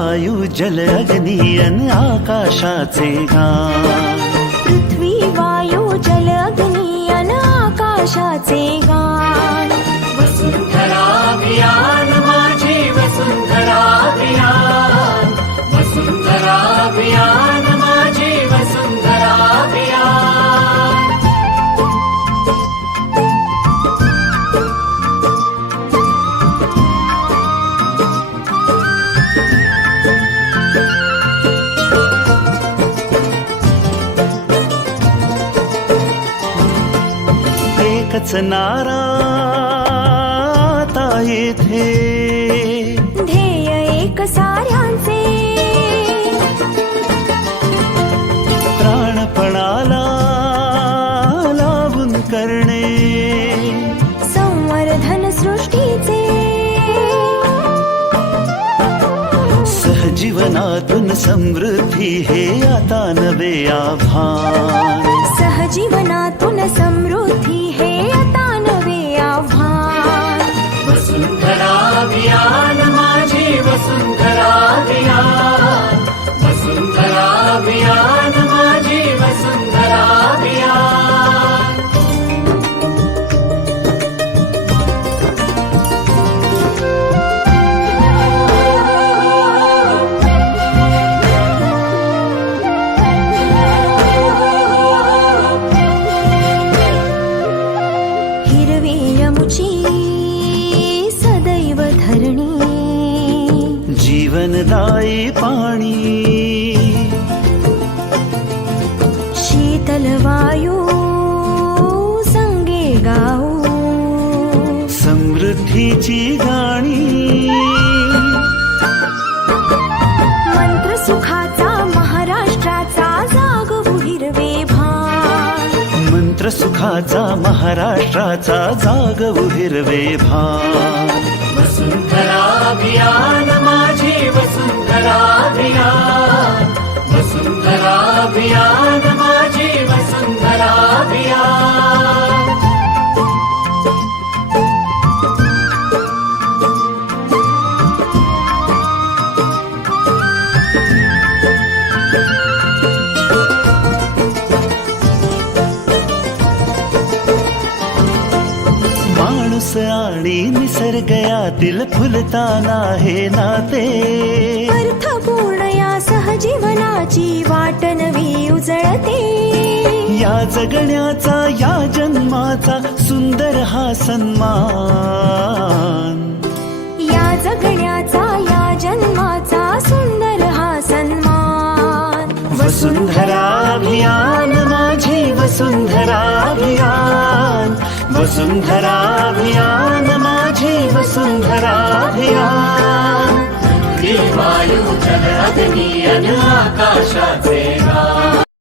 वायू जल अग्नी अन आकाशाचे गान। पृथ्वी वायू जल अग्नी अन आकाशाचे गान। वसुंधरा अभियान माझी वसुंधरा अभियान, वसुंधरा अभियान माझी वसुंधरा अभियान। एकच नारा आता येथे, ध्येय एक साऱ्यांचे। प्राणपणाला लावून करणे संवर्धन सृष्टीचे। सहजीवनातून समृद्धी हे आता नवे आव्हान। सहजीवनातून समृद्धी हे आता नवे आव्हान। वसुंधरा अभियान माझी वसुंधरा अभियान, वसुंधरा अभियान माझी वसुंधरा अभियान। हिरवी यमुची सदैव धरणी, जीवनदायी पाणी। शीतल वायू संगे गाऊ, समृद्धीची गाणी। मंत्र सुखाचा महाराष्ट्राचा जागवू हिरवे भान। मंत्र सुखाचा महाराष्ट्राचा जागवू हिरवे भान। वसुंधरा अभियान माझी वसुंधरा अभियान, वसुंधरा अभियान माझी वसुंधरा अभियान। माणूस आणि निसर्ग यातील फुलताना हे नाते, अर्थपूर्ण या सहजीवनाची वाट नवी उजळते। या जगण्याचा या जन्माचा सुंदर हा सन्मान। या जगण्याचा या जन्माचा सुंदर हा सन्मान। वसुंधरा अभियान माझी वसुंधरा अभियान, वसुंधरा अभियान माझी वसुंधरा अभियान। वायू जल अग्नी अन आकाशाचे गान।